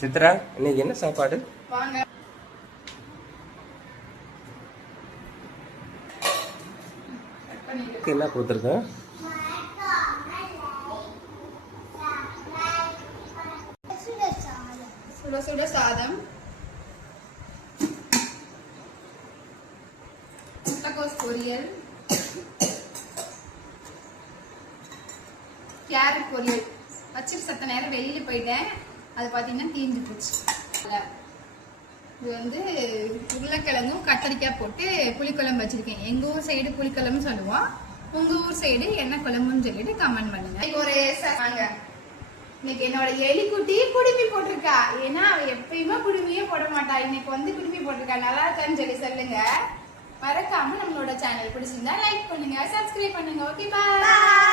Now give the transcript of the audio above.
சித்ரா இன்னைக்கு என்ன சாப்பாடு? என்ன சுட சுட சாதம். முட்டைக்கோஸ் பொரியல். கேரட் பொரியல். வச்சுட்டு சத்த நேரம் வெளியில போயிட்டேன். அது பார்த்தீங்கன்னா தீஞ்சு போச்சு. இது வந்து உருளைக்கிழங்கும் கத்தரிக்காய் போட்டு புளிக்குழம்பு வச்சுருக்கேன். எங்கள் ஊர் சைடு புளிக்குழம்பு சொல்லுவோம். உங்கள் ஊர் சைடு என்ன குழம்புன்னு சொல்லிட்டு கமெண்ட் பண்ணுங்க. ஒரு வாங்க. இன்னைக்கு என்னோட எலிக்குட்டி குடுமி போட்டிருக்கா. ஏன்னா அவ எப்பயுமே குடுமியே போட மாட்டா. இன்னைக்கு வந்து குடுமி போட்டிருக்கா. நல்லா இருக்கான்னு சொல்லி சொல்லுங்க. மறக்காம நம்மளோட சேனல் பிடிச்சிருந்தா லைக் பண்ணுங்க சப்ஸ்கிரைப் பண்ணுங்க. Okay bye